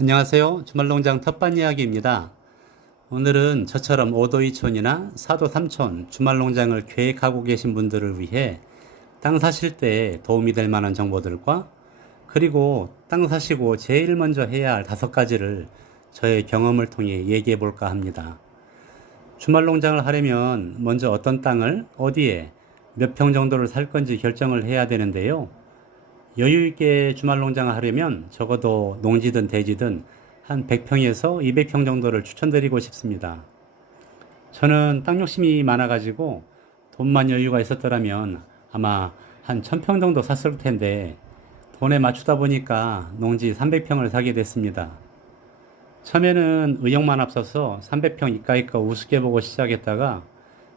안녕하세요. 주말농장 텃밭 이야기입니다. 오늘은 저처럼 5도 2촌이나 4도 3촌 주말농장을 계획하고 계신 분들을 위해 땅 사실 때 도움이 될 만한 정보들과 그리고 땅 사시고 제일 먼저 해야 할 5가지를 저의 경험을 통해 얘기해 볼까 합니다. 주말농장을 하려면 먼저 어떤 땅을 어디에 몇 평 정도를 살 건지 결정을 해야 되는데요. 여유 있게 주말 농장을 하려면 적어도 농지든 대지든 한 100평에서 200평 정도를 추천드리고 싶습니다. 저는 땅 욕심이 많아가지고 돈만 여유가 있었더라면 아마 한 1000평 정도 샀을 텐데 돈에 맞추다 보니까 농지 300평을 사게 됐습니다. 처음에는 의욕만 앞서서 300평 이까이 거 우습게 보고 시작했다가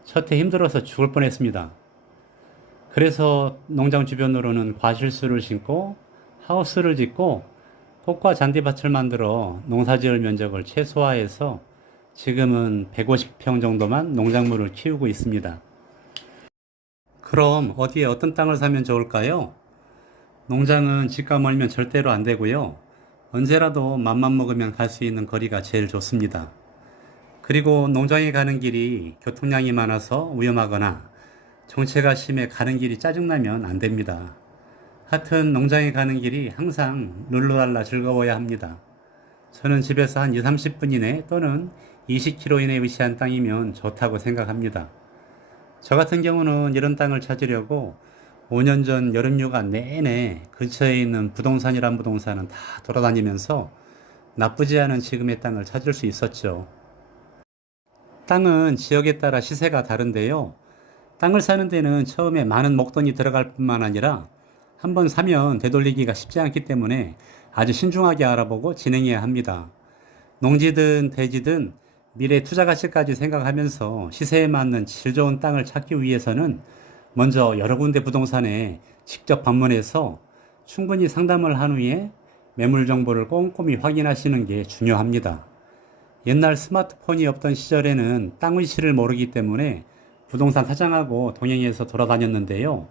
첫해 힘들어서 죽을 뻔했습니다. 그래서 농장 주변으로는 과실수를 심고 하우스를 짓고 꽃과 잔디밭을 만들어 농사지을 면적을 최소화해서 지금은 150평 정도만 농작물을 키우고 있습니다. 그럼 어디에 어떤 땅을 사면 좋을까요? 농장은 집과 멀면 절대로 안 되고요. 언제라도 맘만 먹으면 갈 수 있는 거리가 제일 좋습니다. 그리고 농장에 가는 길이 교통량이 많아서 위험하거나 정체가 심해 가는 길이 짜증나면 안 됩니다. 하여튼 농장에 가는 길이 항상 룰루랄라 즐거워야 합니다. 저는 집에서 한 2, 30분 이내 또는 20km 이내에 위치한 땅이면 좋다고 생각합니다. 저 같은 경우는 이런 땅을 찾으려고 5년 전 여름휴가 내내 근처에 있는 부동산이란 부동산은 다 돌아다니면서 나쁘지 않은 지금의 땅을 찾을 수 있었죠. 땅은 지역에 따라 시세가 다른데요. 땅을 사는 데는 처음에 많은 목돈이 들어갈 뿐만 아니라 한번 사면 되돌리기가 쉽지 않기 때문에 아주 신중하게 알아보고 진행해야 합니다. 농지든 대지든 미래 투자 가치까지 생각하면서 시세에 맞는 질 좋은 땅을 찾기 위해서는 먼저 여러 군데 부동산에 직접 방문해서 충분히 상담을 한 후에 매물 정보를 꼼꼼히 확인하시는 게 중요합니다. 옛날 스마트폰이 없던 시절에는 땅 위치를 모르기 때문에 부동산 사장하고 동행해서 돌아다녔는데요.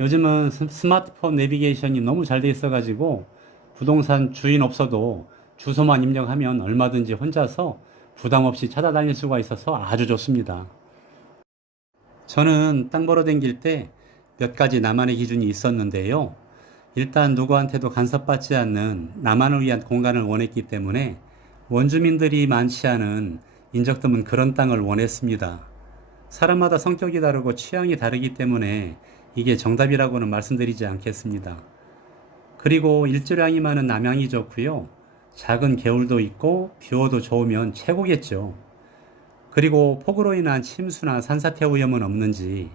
요즘은 스마트폰 내비게이션이 너무 잘 돼 있어가지고 부동산 주인 없어도 주소만 입력하면 얼마든지 혼자서 부담 없이 찾아다닐 수가 있어서 아주 좋습니다. 저는 땅 보러 댕길 때 몇 가지 나만의 기준이 있었는데요. 일단 누구한테도 간섭받지 않는 나만을 위한 공간을 원했기 때문에 원주민들이 많지 않은 인적 드문 그런 땅을 원했습니다. 사람마다 성격이 다르고 취향이 다르기 때문에 이게 정답이라고는 말씀드리지 않겠습니다. 그리고 일조량이 많은 남양이 좋고요. 작은 개울도 있고 뷰도 좋으면 최고겠죠. 그리고 폭우로 인한 침수나 산사태 위험은 없는지,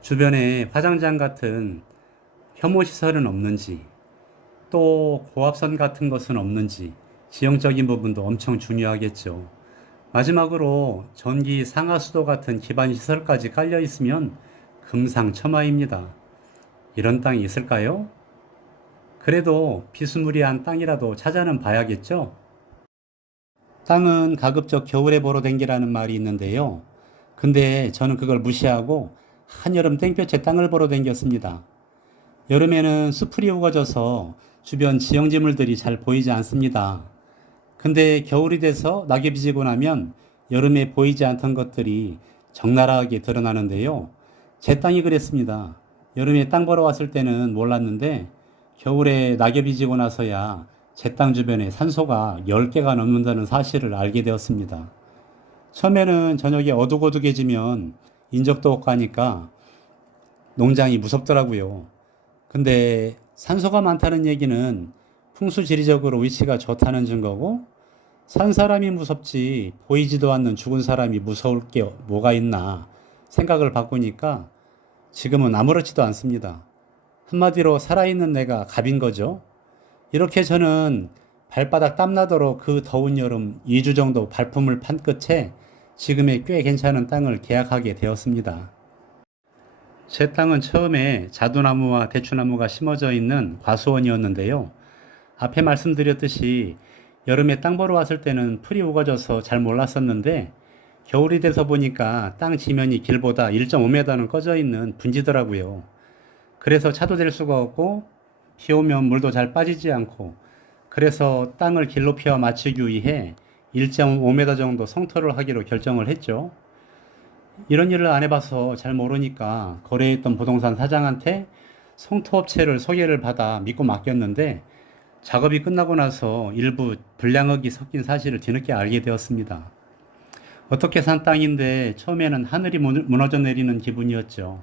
주변에 화장장 같은 혐오시설은 없는지, 또 고압선 같은 것은 없는지, 지형적인 부분도 엄청 중요하겠죠. 마지막으로 전기 상하수도 같은 기반 시설까지 깔려 있으면 금상첨화입니다. 이런 땅이 있을까요? 그래도 비스무리한 땅이라도 찾아는 봐야겠죠? 땅은 가급적 겨울에 보러 댕기라는 말이 있는데요. 근데 저는 그걸 무시하고 한여름 땡볕에 땅을 보러 댕겼습니다. 여름에는 수풀이 우거져서 주변 지형지물들이 잘 보이지 않습니다. 근데 겨울이 돼서 낙엽이 지고 나면 여름에 보이지 않던 것들이 적나라하게 드러나는데요. 제 땅이 그랬습니다. 여름에 땅 보러 왔을 때는 몰랐는데 겨울에 낙엽이 지고 나서야 제 땅 주변에 산소가 10개가 넘는다는 사실을 알게 되었습니다. 처음에는 저녁에 어둑어둑해지면 인적도 없고 하니까 농장이 무섭더라고요. 근데 산소가 많다는 얘기는 풍수지리적으로 위치가 좋다는 증거고 산 사람이 무섭지 보이지도 않는 죽은 사람이 무서울 게 뭐가 있나 생각을 바꾸니까 지금은 아무렇지도 않습니다. 한마디로 살아있는 내가 갑인 거죠. 이렇게 저는 발바닥 땀나도록 그 더운 여름 2주 정도 발품을 판 끝에 지금의 꽤 괜찮은 땅을 계약하게 되었습니다. 제 땅은 처음에 자두나무와 대추나무가 심어져 있는 과수원이었는데요. 앞에 말씀드렸듯이 여름에 땅 보러 왔을 때는 풀이 우거져서 잘 몰랐었는데 겨울이 돼서 보니까 땅 지면이 길보다 1.5m는 꺼져 있는 분지더라고요. 그래서 차도 될 수가 없고 비 오면 물도 잘 빠지지 않고 그래서 땅을 길높이와 맞추기 위해 1.5m 정도 성토를 하기로 결정을 했죠. 이런 일을 안 해봐서 잘 모르니까 거래했던 부동산 사장한테 성토업체를 소개를 받아 믿고 맡겼는데 작업이 끝나고 나서 일부 불량흙이 섞인 사실을 뒤늦게 알게 되었습니다. 어떻게 산 땅인데 처음에는 하늘이 무너져 내리는 기분이었죠.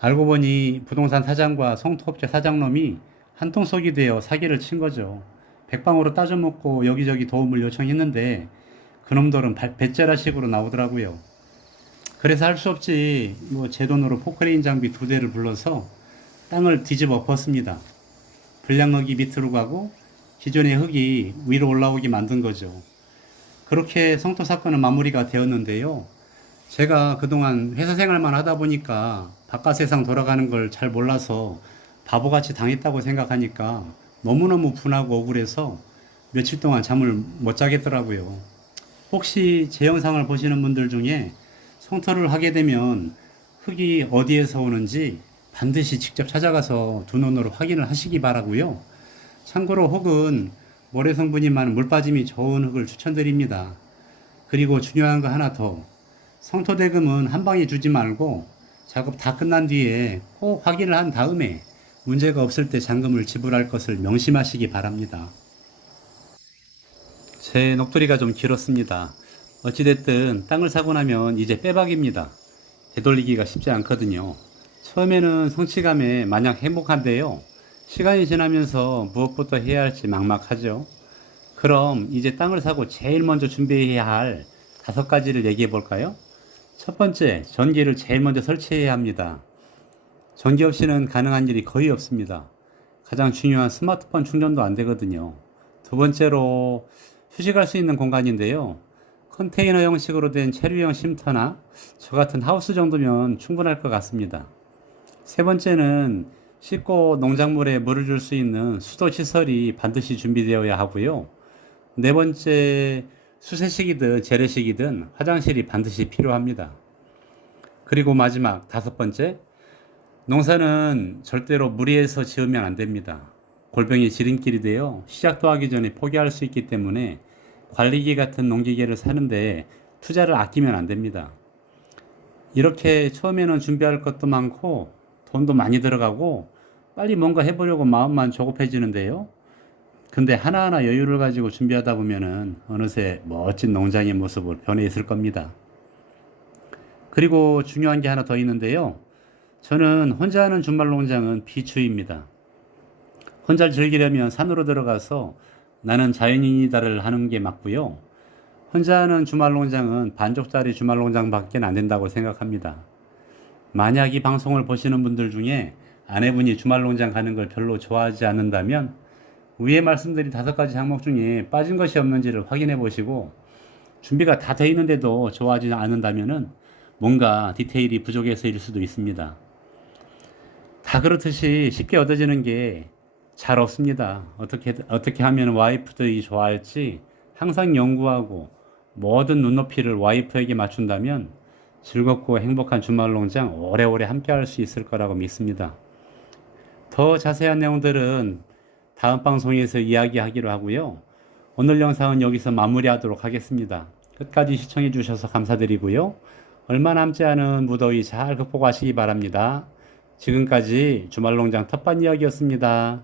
알고 보니 부동산 사장과 성토업체 사장놈이 한통속이 되어 사기를 친 거죠. 백방으로 따져먹고 여기저기 도움을 요청했는데 그놈들은 배째라식으로 나오더라고요. 그래서 할 수 없지 제 돈으로 포크레인 장비 2대를 불러서 땅을 뒤집어 엎었습니다. 불량흙이 밑으로 가고 기존의 흙이 위로 올라오게 만든 거죠. 그렇게 성토 사건은 마무리가 되었는데요. 제가 그동안 회사 생활만 하다 보니까 바깥 세상 돌아가는 걸 잘 몰라서 바보같이 당했다고 생각하니까 너무너무 분하고 억울해서 며칠 동안 잠을 못 자겠더라고요. 혹시 제 영상을 보시는 분들 중에 성토를 하게 되면 흙이 어디에서 오는지 반드시 직접 찾아가서 두 눈으로 확인을 하시기 바라고요. 참고로 흙은 모래 성분이 많은 물 빠짐이 좋은 흙을 추천드립니다. 그리고 중요한 거 하나 더. 성토 대금은 한 방에 주지 말고 작업 다 끝난 뒤에 꼭 확인을 한 다음에 문제가 없을 때 잔금을 지불할 것을 명심하시기 바랍니다. 제 녹두리가 좀 길었습니다. 어찌됐든 땅을 사고 나면 이제 빼박입니다. 되돌리기가 쉽지 않거든요. 처음에는 성취감에 마냥 행복한데요. 시간이 지나면서 무엇부터 해야 할지 막막하죠. 그럼 이제 땅을 사고 제일 먼저 준비해야 할 5가지를 얘기해 볼까요? 첫 번째, 전기를 제일 먼저 설치해야 합니다. 전기 없이는 가능한 일이 거의 없습니다. 가장 중요한 스마트폰 충전도 안 되거든요. 두 번째로, 휴식할 수 있는 공간인데요. 컨테이너 형식으로 된 체류형 쉼터나 저 같은 하우스 정도면 충분할 것 같습니다. 세 번째는 씻고 농작물에 물을 줄 수 있는 수도 시설이 반드시 준비되어야 하고요. 네 번째, 수세식이든 재래식이든 화장실이 반드시 필요합니다. 그리고 마지막 5번째, 농사는 절대로 무리해서 지으면 안 됩니다. 골병이 지름길이 되어 시작도 하기 전에 포기할 수 있기 때문에 관리기 같은 농기계를 사는데 투자를 아끼면 안 됩니다. 이렇게 처음에는 준비할 것도 많고 돈도 많이 들어가고 빨리 뭔가 해보려고 마음만 조급해지는데요. 근데 하나하나 여유를 가지고 준비하다 보면은 어느새 멋진 농장의 모습으로 변해 있을 겁니다. 그리고 중요한 게 하나 더 있는데요. 저는 혼자 하는 주말 농장은 비추입니다. 혼자 즐기려면 산으로 들어가서 나는 자연인이다를 하는 게 맞고요. 혼자 하는 주말 농장은 반쪽짜리 주말 농장밖에 안 된다고 생각합니다. 만약 이 방송을 보시는 분들 중에 아내분이 주말 농장 가는 걸 별로 좋아하지 않는다면 위에 말씀드린 5가지 항목 중에 빠진 것이 없는지를 확인해 보시고 준비가 다 돼 있는데도 좋아하지 않는다면은 뭔가 디테일이 부족해서일 수도 있습니다. 다 그렇듯이 쉽게 얻어지는 게 잘 없습니다. 어떻게 하면 와이프들이 좋아할지 항상 연구하고 모든 눈높이를 와이프에게 맞춘다면 즐겁고 행복한 주말 농장 오래오래 함께 할 수 있을 거라고 믿습니다. 더 자세한 내용들은 다음 방송에서 이야기하기로 하고요. 오늘 영상은 여기서 마무리하도록 하겠습니다. 끝까지 시청해 주셔서 감사드리고요. 얼마 남지 않은 무더위 잘 극복하시기 바랍니다. 지금까지 주말농장 텃밭 이야기였습니다.